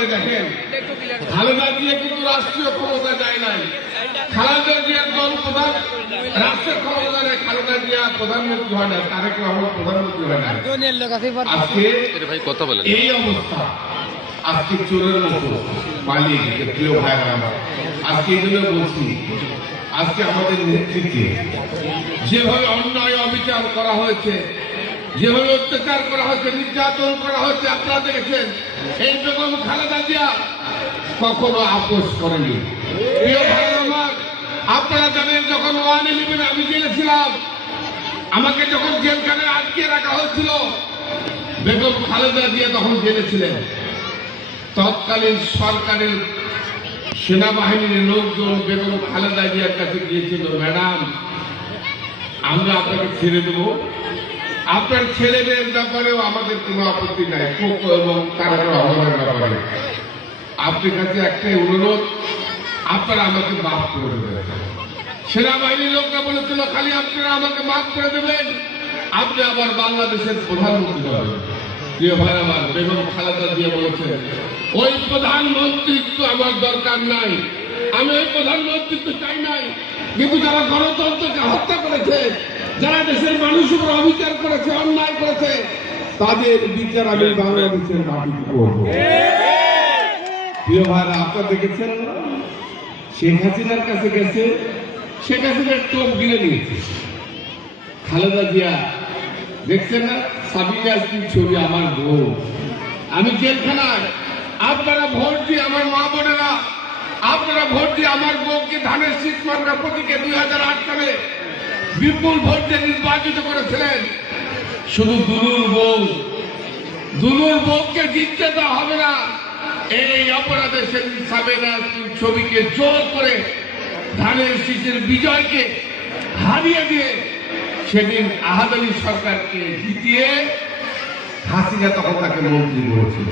করে দেখেন, খালেদা জিয়া কিন্তু রাষ্ট্রীয় ক্ষমতা যায় নাই। খালেদা জিয়ার দল প্রধান রাষ্ট্রের ক্ষমতা নেই, খালেদা জিয়া প্রধানমন্ত্রী হয় না, তারেক রহমান প্রধানমন্ত্রী হয় না। আজকে এই অবস্থা, আজকে চোরের মতো পালিয়ে গেছে। প্রিয় ভাইরা আমার, আজকে এই জন্য বলছি, আজকে আমাদের নেতৃত্বে যেভাবে অন্যায় অবিচার করা হয়েছে, যেভাবে অত্যাচার করা হয়েছে, নির্যাতন করা হয়েছে, আপনারা দেখেছেন। এই বেগম খালেদা জিয়া কখনো আপোষ করেনি। প্রিয় ভাইরা আমার, আপনারা জানেন যখন 111 আমি জেলে ছিলাম, আমাকে যখন জেলখানে আটকে রাখা হয়েছিল, বেগম খালেদা জিয়া তখন জেলে ছিলেন। তৎকালীন সরকারের সেনাবাহিনীর লোকজন বেগম খালেদা জিয়ার কাছে গিয়েছিল, ম্যাডাম আমরা আপনাকে ছেড়ে দেব, আপনার ছেলেদের ব্যাপারেও আমাদের কোনো আপত্তি নাই, কোকো এবং কারাগার অবদানের ব্যাপারে আপনার কাছে একটাই অনুরোধ, আপনারা আমাকে মাফ করে দেবেন। সেনাবাহিনীর লোকরা বলেছিল, খালি আপনারা আমাকে মাফ করে দেবেন, আপনি আবার বাংলাদেশের প্রধানমন্ত্রী হবেন। প্রিয় ভাই আমার, বেগম খালেদা জিয়া বলেছেন, ওই প্রধানমন্ত্রিত্ব আমার দরকার নাই, আমি ওই প্রধানমন্ত্রিত্ব চাই নাই, কিন্তু যারা গণতন্ত্রকে হত্যা করেছে, যারা দেশের মানুষের উপর অবিচার করেছে, অন্যায় করেছে, তাদের বিচার আমি বাংলাদেশের মাটিতে করব। প্রিয় ভাইরা, আপনারা দেখেছেন শেখ হাসিনার কাছে গেছে, শেখ হাসিনার টোপ গিলে নিয়েছে। খালেদা জিয়া দেখছেন না, সাবিনা আসির ছবি, আমার বউ, আমি জেলখানায়, আপনারা ভোট দিয়ে, আমার মা বোনেরা আপনারা ভোট দিয়ে আমার বউকে ধানের শীষ মার্কা প্রতীকে 2008 সালে বিপুল ভোট দিয়ে নির্বাচিত করেছিলেন। শুধু দুলুর বউকে জিততে দেওয়া হবে না, এই অপরাধে সেদিন সাবিনা আসির ছবিকে জোর করে ধানের শীষের বিজয়কে হারিয়ে দিয়ে সেদিন আহাদ আলী সরকারকে জিতিয়ে হাসিনা তখন তাকে মন্ত্রী করেছিল।